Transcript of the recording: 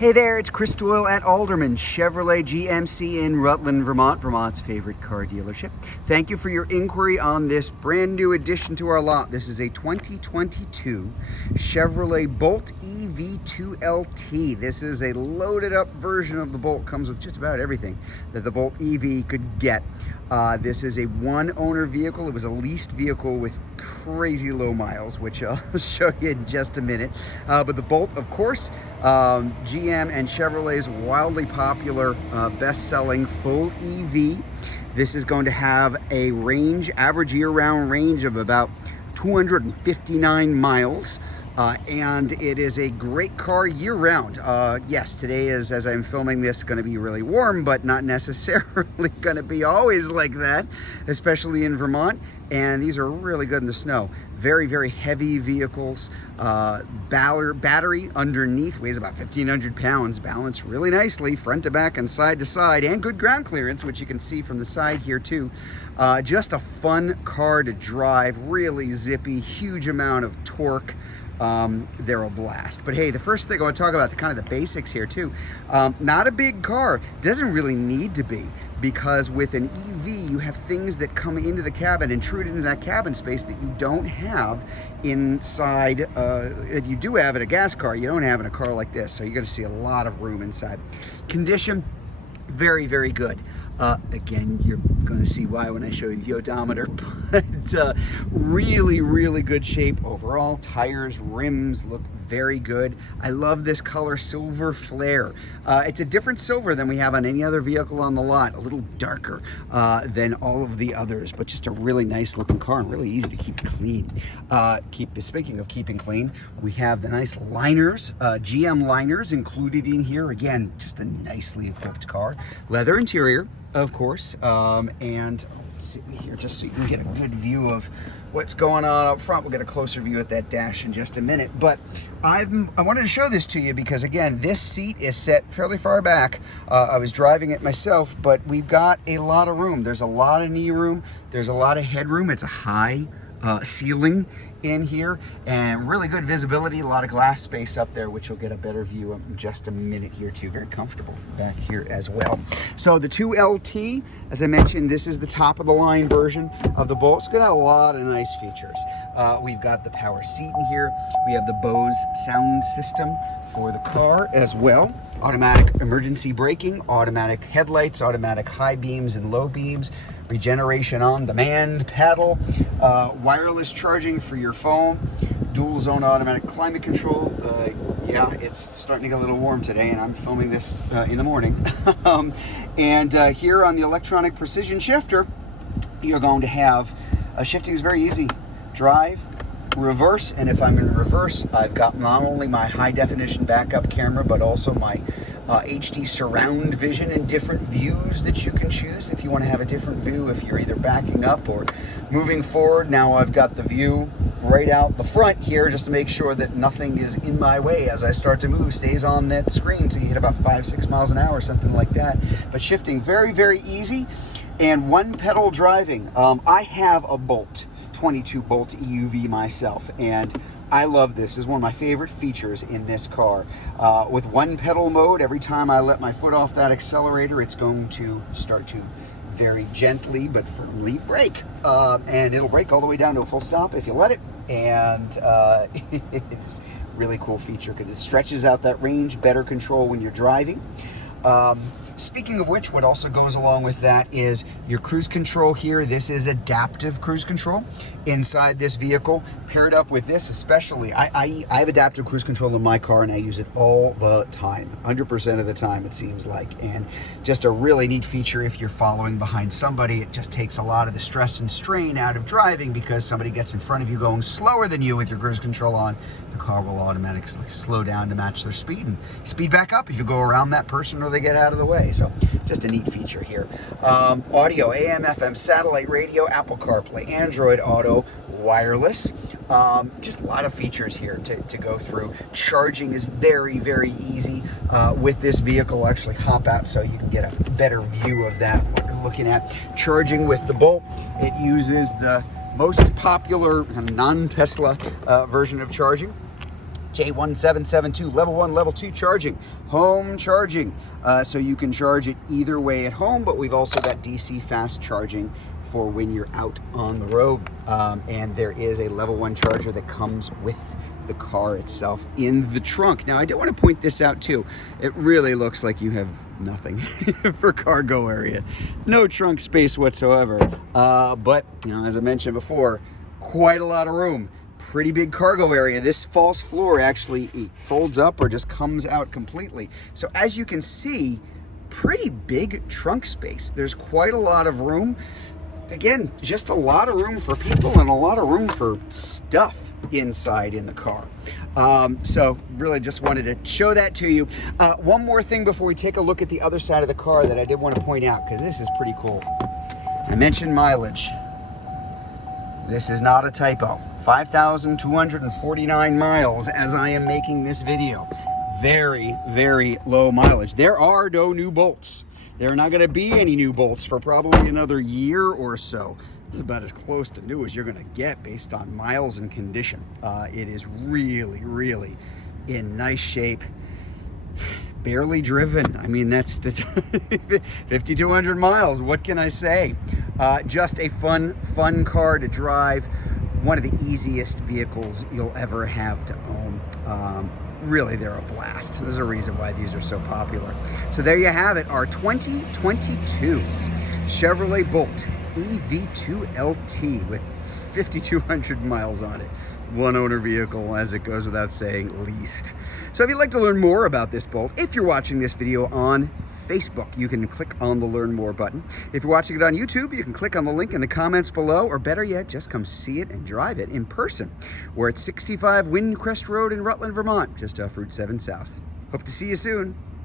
Hey there, it's Chris Doyle at Alderman Chevrolet GMC in Rutland, Vermont, Vermont's favorite car dealership. Thank you for your inquiry on this brand new addition to our lot. This is a 2022 Chevrolet Bolt EV2 LT. This is a loaded up version of the Bolt. Comes with just about everything that the Bolt EV could get. This is a one owner vehicle. It was a leased vehicle with crazy low miles, which I'll show you in just a minute. But the Bolt, of course, GM and Chevrolet's wildly popular, best-selling full EV. This is going to have a range, average year-round range of about 259 miles. And it is a great car year-round. Yes, today is, as I'm filming this, going to be really warm, but not necessarily going to be always like that, especially in Vermont. And these are really good in the snow. Very, very heavy vehicles. Battery underneath weighs about 1,500 pounds, balanced really nicely, front to back and side to side, and good ground clearance, which you can see from the side here too. Just a fun car to drive, really zippy, huge amount of torque. They're a blast. But hey, the first thing I want to talk about, the kind of the basics here too. Not a big car, doesn't really need to be, because with an EV you have things that come into the cabin, intrude into that cabin space that you don't have inside, that you do have in a gas car, you don't have in a car like this. So you're going to see a lot of room inside. Condition, very, very good. Again, you're going to see why when I show you the odometer, but really, really good shape overall. Tires, rims look very good. I love this color, silver flare. It's a different silver than we have on any other vehicle on the lot, a little darker than all of the others, but just a really nice looking car and really easy to keep clean. Speaking of keeping clean, we have the nice liners, GM liners included in here. Again, just a nicely equipped car. Leather interior, of course, and sit here just so you can get a good view of what's going on up front. We'll get a closer view at that dash in just a minute, but I wanted to show this to you because, again, this seat is set fairly far back. I was driving it myself, but we've got a lot of room. There's a lot of knee room. There's a lot of headroom. It's a high ceiling in here and really good visibility, a lot of glass space up there, which you'll get a better view of in just a minute here too. Very comfortable back here as well. So the 2LT, as I mentioned, this is the top of the line version of the Bolt. It's got a lot of nice features. We've got the power seat in here. We have the Bose sound system for the car as well. Automatic emergency braking, automatic headlights, automatic high beams and low beams, regeneration on demand paddle, wireless charging for your phone, dual zone automatic climate control. Yeah, it's starting to get a little warm today, and I'm filming this in the morning. And here on the electronic precision shifter, you're going to have shifting is very easy. Drive, reverse, and if I'm in reverse, I've got not only my high definition backup camera, but also my HD surround vision and different views that you can choose if you want to have a different view if you're either backing up or moving forward. Now I've got the view right out the front here just to make sure that nothing is in my way as I start to move, stays on that screen till you hit about 5-6 miles an hour, something like that. But shifting very, very easy, and one pedal driving. I have a Bolt 22 Bolt EUV myself, and I love this. This is one of my favorite features in this car. With one pedal mode, every time I let my foot off that accelerator, it's going to start to very gently but firmly brake. And it'll brake all the way down to a full stop if you let it. And it's a really cool feature because it stretches out that range, better control when you're driving. Speaking of which, what also goes along with that is your cruise control here. This is adaptive cruise control inside this vehicle, paired up with this especially. I have adaptive cruise control in my car, and I use it all the time, 100% of the time it seems like. And just a really neat feature if you're following behind somebody. It just takes a lot of the stress and strain out of driving because somebody gets in front of you going slower than you with your cruise control on. The car will automatically slow down to match their speed and speed back up if you go around that person or they get out of the way. So just a neat feature here. Audio, AM, FM, satellite radio, Apple CarPlay, Android Auto, wireless. Just a lot of features here to go through. Charging is very, very easy with this vehicle. I'll actually hop out so you can get a better view of that, what you're looking at. Charging with the Bolt, it uses the most popular non-Tesla version of charging. J1772, level 1, level 2 charging, home charging. So you can charge it either way at home, but we've also got DC fast charging for when you're out on the road. And there is a level 1 charger that comes with the car itself in the trunk. Now, I do want to point this out too. It really looks like you have nothing for cargo area. No trunk space whatsoever. But, you know, as I mentioned before, quite a lot of room. Pretty big cargo area. This false floor actually folds up or just comes out completely. So as you can see, pretty big trunk space. There's quite a lot of room. Again, just a lot of room for people and a lot of room for stuff inside in the car. So really just wanted to show that to you. One more thing before we take a look at the other side of the car that I did want to point out, because this is pretty cool. I mentioned mileage. This is not a typo. 5,249 miles as I am making this video. Very, very low mileage. There are no new bolts. There are not going to be any new bolts for probably another year or so. This is about as close to new as you're going to get based on miles and condition. It is really, really in nice shape. Barely driven. I mean, that's 5,200 miles. What can I say? Just a fun car to drive. One of the easiest vehicles you'll ever have to own. Really, they're a blast. There's a reason why these are so popular. So there you have it, our 2022 Chevrolet Bolt EV2 LT with 5,200 miles on it. One owner vehicle, as it goes without saying, least. So if you'd like to learn more about this Bolt, if you're watching this video on Facebook, you can click on the Learn More button. If you're watching it on YouTube, you can click on the link in the comments below, or better yet, just come see it and drive it in person. We're at 65 Windcrest Road in Rutland, Vermont, just off Route 7 South. Hope to see you soon.